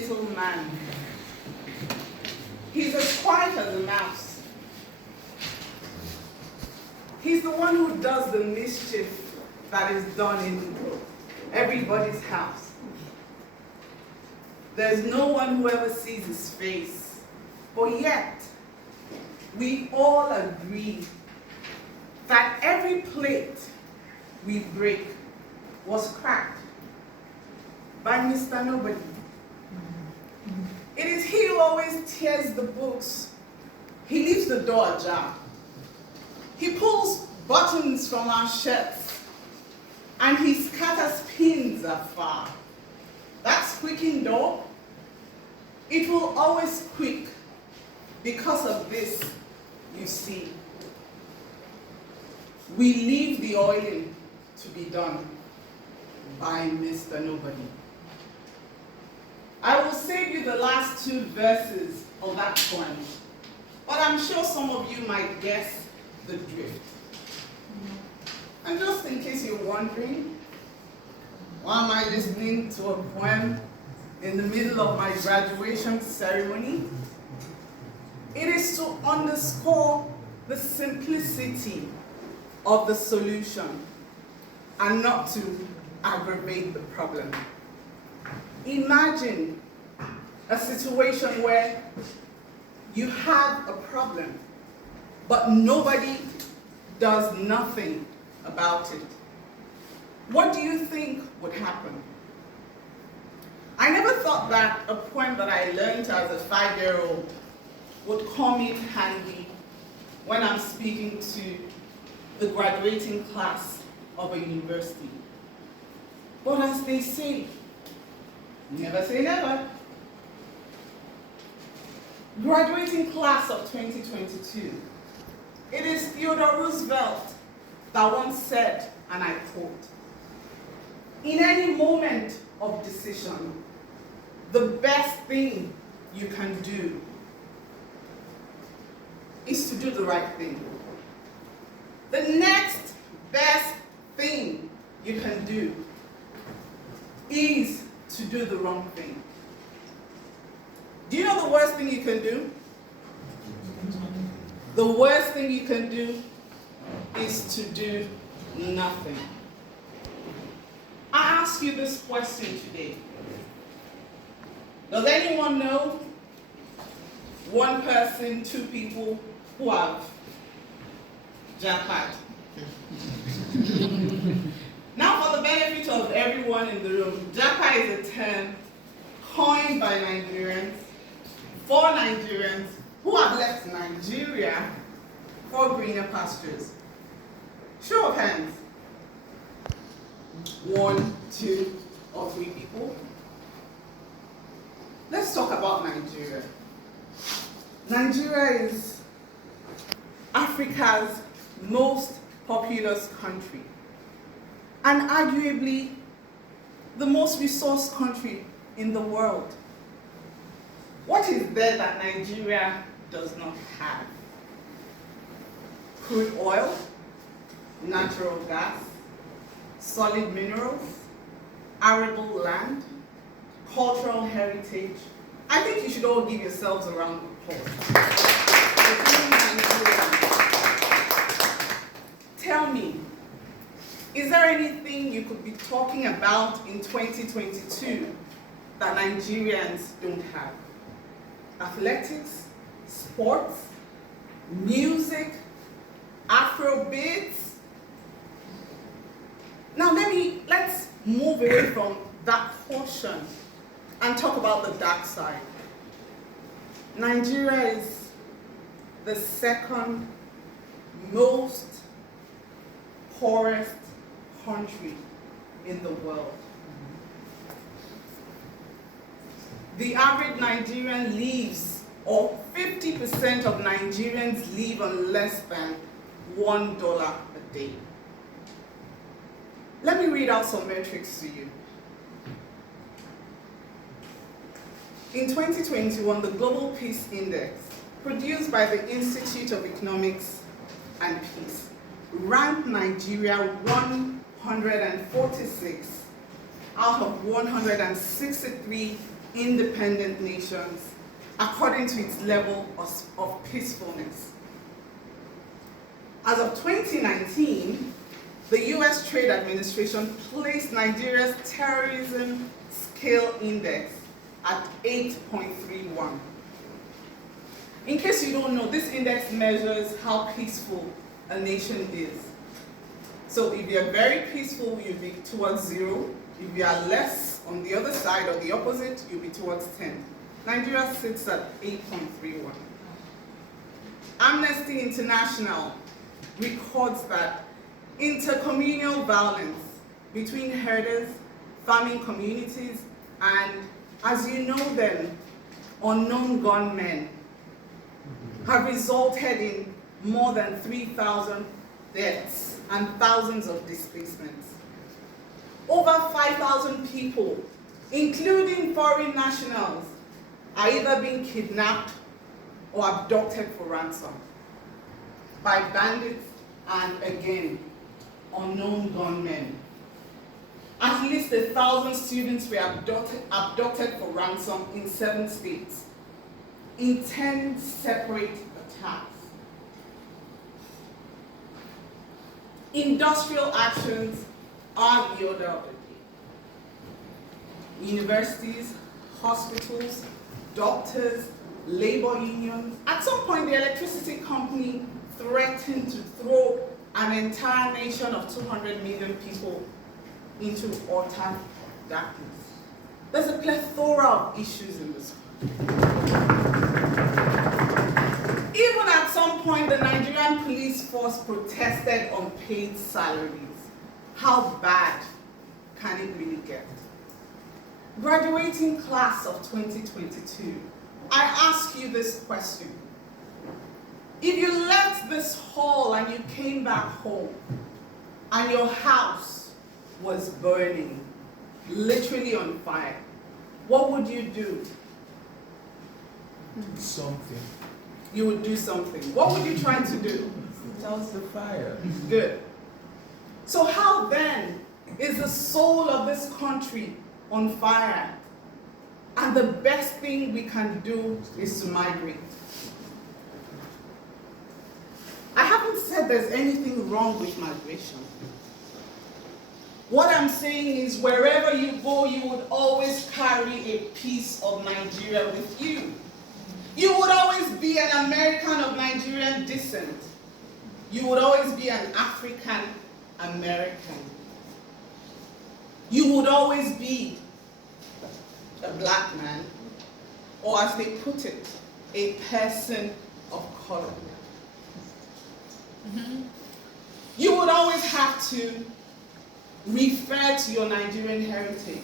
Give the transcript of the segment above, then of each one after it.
little man. He's as quiet as a mouse. He's the one who does the mischief that is done in everybody's house. There's no one who ever sees his face, but yet we all agree that every plate we break was cracked by Mr. Nobody. It is he who always tears the books. He leaves the door ajar. He pulls buttons from our shirts, and he scatters pins afar. That squeaking door, it will always squeak because of this, you see. We leave the oiling to be done by Mr. Nobody. I will save you the last two verses of that poem, but I'm sure some of you might guess the drift. And just in case you're wondering, why am I listening to a poem in the middle of my graduation ceremony? It is to underscore the simplicity of the solution and not to aggravate the problem. Imagine a situation where you have a problem, but nobody does nothing about it. What do you think would happen? I never thought that a poem that I learned as a 5-year-old would come in handy when I'm speaking to the graduating class of a university. But as they say, never say never. Graduating class of 2022. It is Theodore Roosevelt that once said, and I quote, "In any moment of decision, the best thing you can do is to do the right thing. The next best thing you can do is to do the wrong thing." Do you know the worst thing you can do? The worst thing you can do is to do nothing. I ask you this question today. Does anyone know one person, two people who have jackpot? Now, for the benefit of everyone in the room, jackpot is a term coined by Nigerians for Nigerians who have left Nigeria for greener pastures. Show of hands. 1, 2, or 3 people. Let's talk about Nigeria. Nigeria is Africa's most populous country, and arguably the most resource country in the world. What is there that Nigeria does not have? Crude oil, natural gas, solid minerals, arable land, cultural heritage. I think you should all give yourselves a round of applause. Tell me, is there anything you could be talking about in 2022 that Nigerians don't have? Athletics, sports, music, Afrobeats? Now let's move away from that portion and talk about the dark side. Nigeria is the second most poorest country in the world. The average Nigerian lives, or 50% of Nigerians live on less than $1 a day. Let me read out some metrics to you. In 2021, the Global Peace Index, produced by the Institute of Economics and Peace, ranked Nigeria 146 out of 163 independent nations according to its level of peacefulness. As of 2019, the US Trade Administration placed Nigeria's terrorism scale index at 8.31. In case you don't know, this index measures how peaceful a nation is. So if you're very peaceful, you'll be towards 0. If you are less on the other side or the opposite, you'll be towards 10. Nigeria sits at 8.31. Amnesty International records that intercommunal violence between herders, farming communities, and, as you know them, unknown gunmen have resulted in more than 3,000 deaths and thousands of displacements. Over 5,000 people, including foreign nationals, are either being kidnapped or abducted for ransom by bandits and, again, unknown gunmen. At least 1,000 students were abducted for ransom in 7 states, in 10 separate attacks. Industrial actions are the order of the day. Universities, hospitals, doctors, labor unions. At some point, the electricity company threatened to throw an entire nation of 200 million people into utter darkness. There's a plethora of issues in this country. Even at some point, the Nigerian police force protested on paid salaries. How bad can it really get? Graduating class of 2022, I ask you this question. If you left this hall and you came back home and your house was burning, literally on fire, what would you do? Something. You would do something. What would you try to do? Put out the fire. Good. So how then is the soul of this country on fire? And the best thing we can do is to migrate. I haven't said there's anything wrong with migration. What I'm saying is wherever you go, you would always carry a piece of Nigeria with you. You would always be an American of Nigerian descent. You would always be an African American. You would always be a black man, or as they put it, a person of color. You would always have to refer to your Nigerian heritage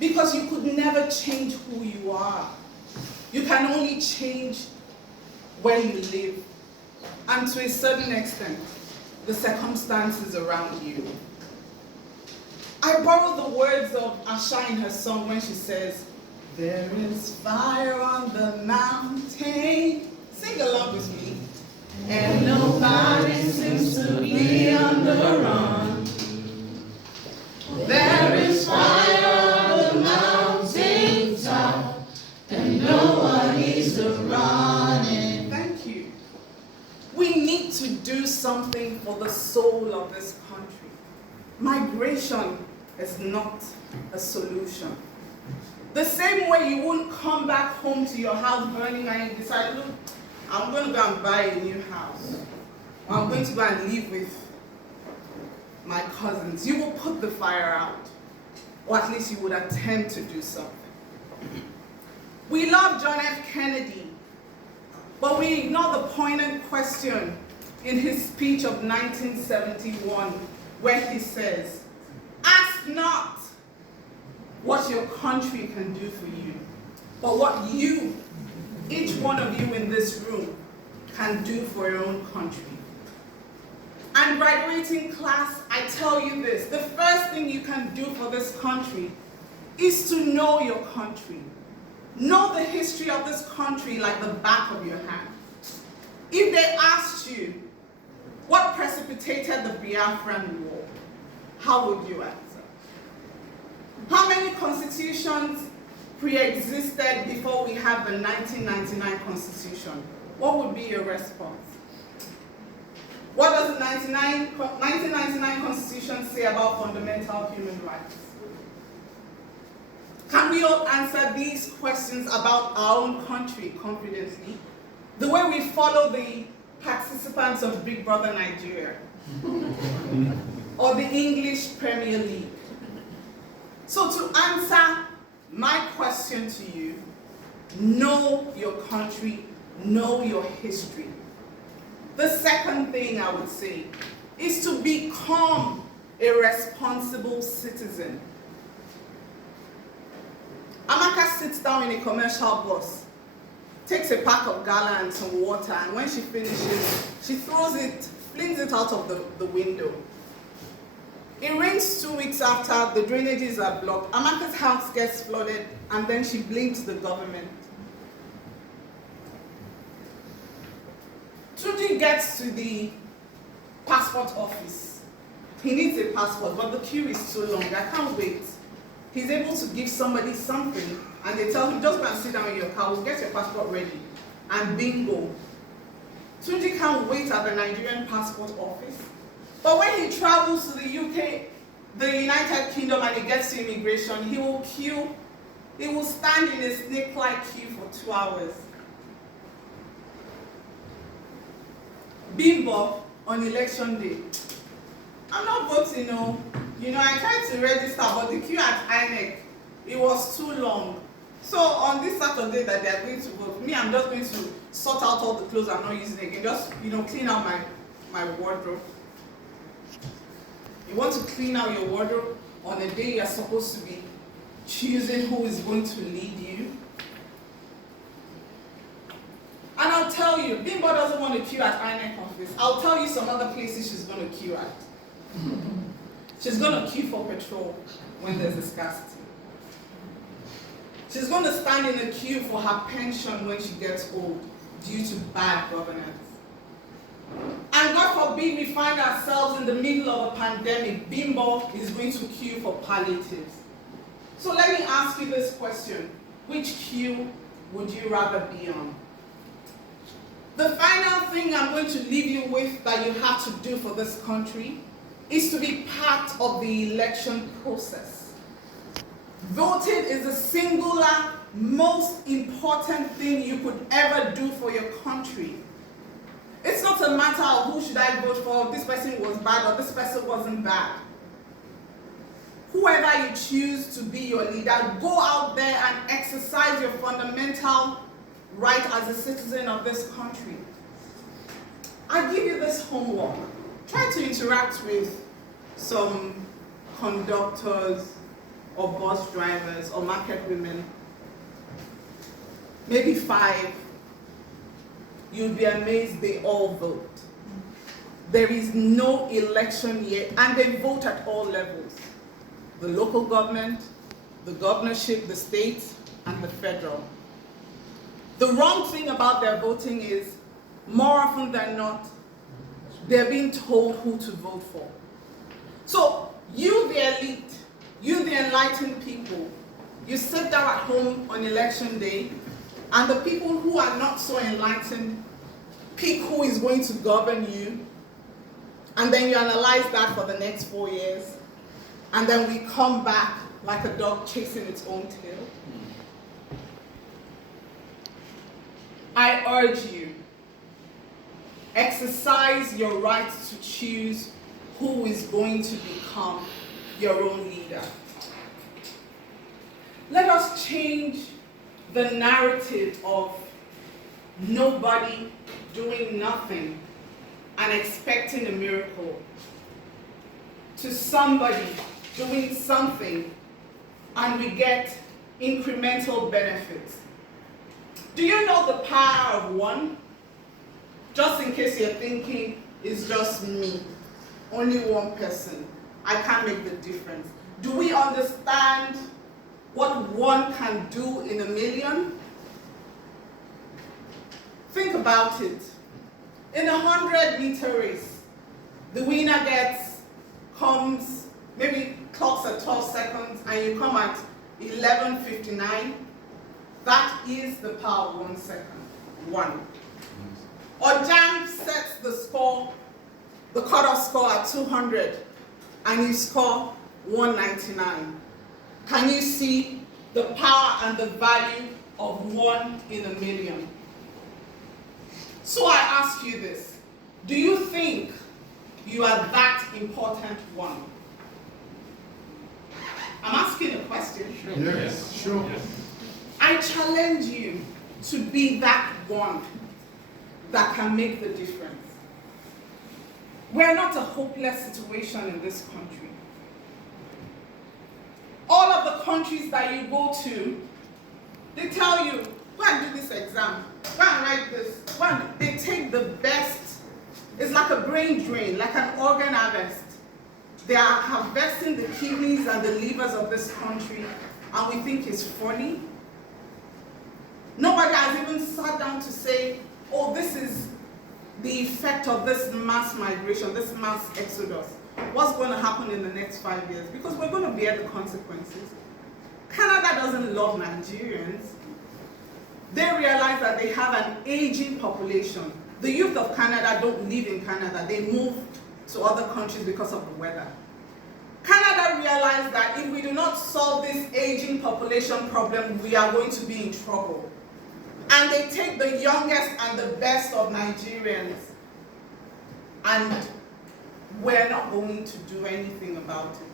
because you could never change who you are. You can only change where you live and, to a certain extent, the circumstances around you. I borrow the words of Asha in her song when she says, "There is fire on the mountain." Sing along with me. And nobody seems to be on the run. There is fire on the mountain top, and no one is running. Thank you. We need to do something for the soul of this country. Migration is not a solution. The same way you wouldn't come back home to your house burning and you decide, look, I'm going to go and buy a new house. Or I'm going to go and live with my cousins. You will put the fire out. Or at least you would attempt to do something. We love John F. Kennedy, but we ignore the poignant question in his speech of 1971, where he says, "Ask not what your country can do for you, but what you, each one of you in this room, can do for your own country." And graduating class, I tell you this, the first thing you can do for this country is to know your country. Know the history of this country like the back of your hand. If they asked you, what precipitated the Biafran War, how would you answer? How many constitutions pre-existed before we have the 1999 Constitution, what would be your response? What does the 1999 Constitution say about fundamental human rights? Can we all answer these questions about our own country confidently? The way we follow the participants of Big Brother Nigeria or the English Premier League. So to answer my question to you, know your country, know your history. The second thing I would say is to become a responsible citizen. Amaka sits down in a commercial bus, takes a pack of gala and some water, and when she finishes, she flings it out of the window. It rains 2 weeks after, the drainages are blocked, Amaka's house gets flooded, and then she blames the government. Tuji gets to the passport office. He needs a passport, but the queue is too long, I can't wait. He's able to give somebody something, and they tell him, just go and sit down in your car, we'll get your passport ready. And bingo. Tunji can't wait at the Nigerian passport office. But when he travels to the UK, the United Kingdom, and he gets to immigration, he will queue. He will stand in a snake-like queue for 2 hours. Bimbo, on election day. I'm not voting, no. I tried to register, but the queue at INEC, it was too long. So on this Saturday that they are going to vote, me, I'm just going to sort out all the clothes I'm not using again. Just, clean out my wardrobe. You want to clean out your wardrobe on a day you're supposed to be choosing who is going to lead you. And I'll tell you, Bimbo doesn't want to queue at INEC office. I'll tell you some other places she's going to queue at. She's going to queue for petrol when there's a scarcity. She's going to stand in a queue for her pension when she gets old due to bad governance. And God forbid we find ourselves in the middle of a pandemic, Bimbo is going to queue for palliatives. So let me ask you this question. Which queue would you rather be on? The final thing I'm going to leave you with that you have to do for this country is to be part of the election process. Voting is the singular, most important thing you could ever do for your country. It's not a matter of who should I vote for, this person was bad or this person wasn't bad. Whoever you choose to be your leader, go out there and exercise your fundamental right as a citizen of this country. I give you this homework. Try to interact with some conductors or bus drivers or market women. Maybe 5. You'll be amazed they all vote. There is no election yet, and they vote at all levels. The local government, the governorship, the state, and the federal. The wrong thing about their voting is, more often than not, they're being told who to vote for. So, you the elite, you the enlightened people, you sit down at home on election day, and the people who are not so enlightened pick who is going to govern you, and then you analyze that for the next 4 years, and then we come back like a dog chasing its own tail. I urge you, exercise your right to choose who is going to become your own leader. Let us change the narrative of nobody doing nothing and expecting a miracle to somebody doing something and we get incremental benefits. Do you know the power of one? Just in case you're thinking, it's just me, only one person. I can't make the difference. Do we understand what one can do in a million? Think about it. In a 100-meter race, the winner comes, maybe clocks at 12 seconds, and you come at 11:59. That is the power. 1 second. 1. Ojam sets the score, the cutoff score at 200, and you score 199. Can you see the power and the value of 1 in a million? So I ask you this. Do you think you are that important one? I'm asking a question. Yes, sure. Yes. I challenge you to be that one that can make the difference. We're not a hopeless situation in this country. All of the countries that you go to, they tell you, go and do this exam, go and write this. They take the best. It's like a brain drain, like an organ harvest. They are harvesting the kidneys and the livers of this country, and we think it's funny. Nobody has even sat down to say, oh, this is the effect of this mass migration, this mass exodus. What's going to happen in the next 5 years? Because we're going to bear the consequences. Canada doesn't love Nigerians. They realize that they have an aging population. The youth of Canada don't live in Canada. They move to other countries because of the weather. Canada realized that if we do not solve this aging population problem, we are going to be in trouble. And they take the youngest and the best of Nigerians, and we're not going to do anything about it.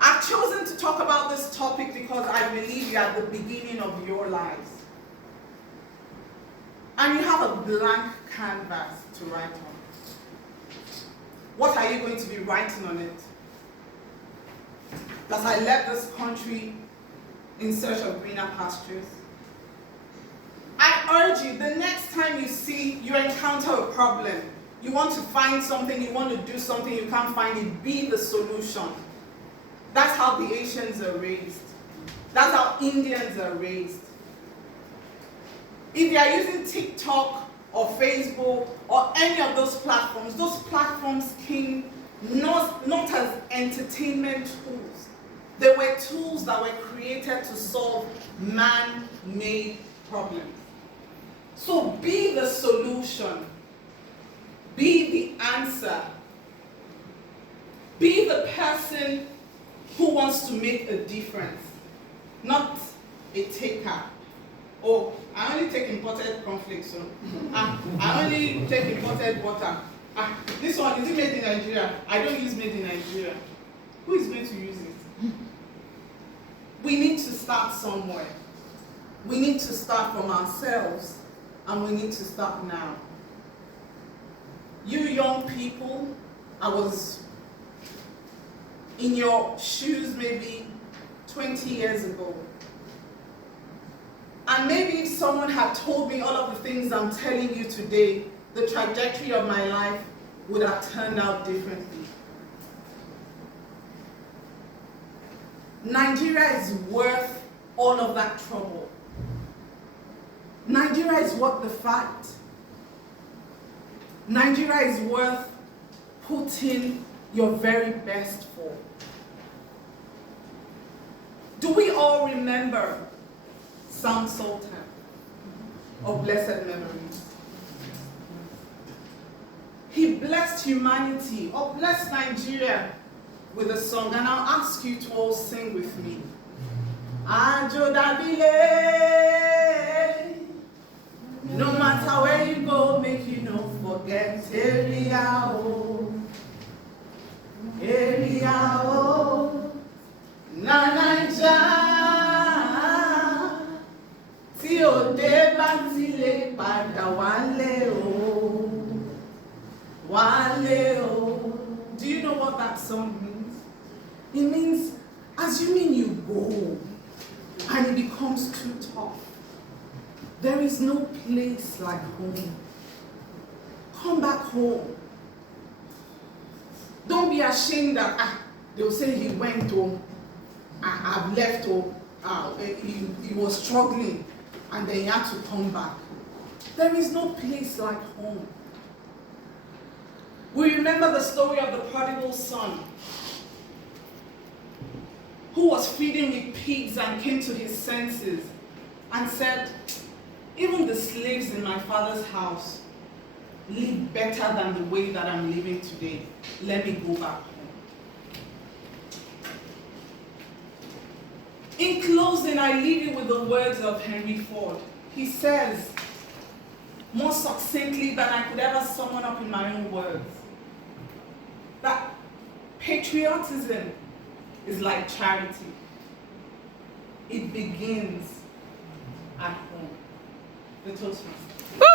I've chosen to talk about this topic because I believe you're at the beginning of your lives. And you have a blank canvas to write on. What are you going to be writing on it? That I left this country in search of greener pastures? I urge you, the next time you encounter a problem, you want to find something, you want to do something, you can't find it, be the solution. That's how the Asians are raised. That's how Indians are raised. If you are using TikTok or Facebook or any of those platforms came not as entertainment tools. They were tools that were created to solve man-made problems. So be the solution. Be the answer. Be the person who wants to make a difference, not a taker. Oh, I only take imported cornflakes, so I only take imported water. This one, is it made in Nigeria? I don't use made in Nigeria. Who is going to use it? We need to start somewhere. We need to start from ourselves, and we need to start now. You young people, I was in your shoes maybe 20 years ago. And maybe if someone had told me all of the things I'm telling you today, the trajectory of my life would have turned out differently. Nigeria is worth all of that trouble. Nigeria is worth the fight. Nigeria is worth putting your very best for. Do we all remember Sam Sultan of blessed memories? He blessed humanity, or blessed Nigeria with a song, and I'll ask you to all sing with me. Ajo Dabile, no matter where you go, make you no forget area o, na Naija. Tí òde bá ti lè padà wálé o, wálé o. Do you know what that song means? It means assuming you go and it becomes too tough, there is no place like home. Come back home. Don't be ashamed that they'll say he went home, I've left home, he was struggling, and then he had to come back. There is no place like home. We remember the story of the prodigal son, who was feeding with pigs and came to his senses and said, even the slaves in my father's house live better than the way that I'm living today. Let me go back home. In closing, I leave you with the words of Henry Ford. He says, more succinctly than I could ever sum up in my own words, that patriotism is like charity. It begins at home. The Toastmasters.